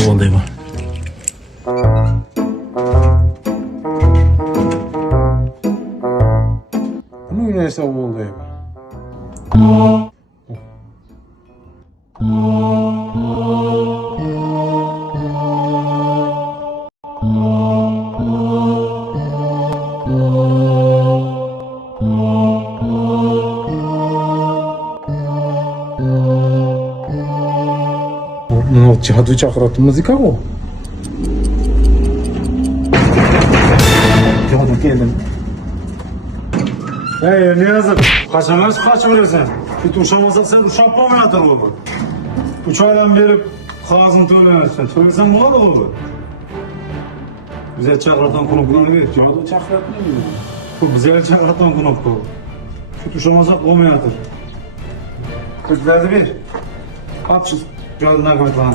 savol deyman. Buni ne savol deyman. Ну, jaду chaqiryapti muzika bu. Jadu keldim. Hey Niyazım, kaçamaz kaçıverirsen. Git uşamazsan sen uşak olmayadır bu. 3 aydan beri kağızını tölemezsin. Söylesen ne olur bu? Bize çağırtan konukları ver. Jadu chaqiryapti mı? Bu bize çağırtan konukları. Git uşamazsak olmayadır. Kızları ver. At şu cadından koytan.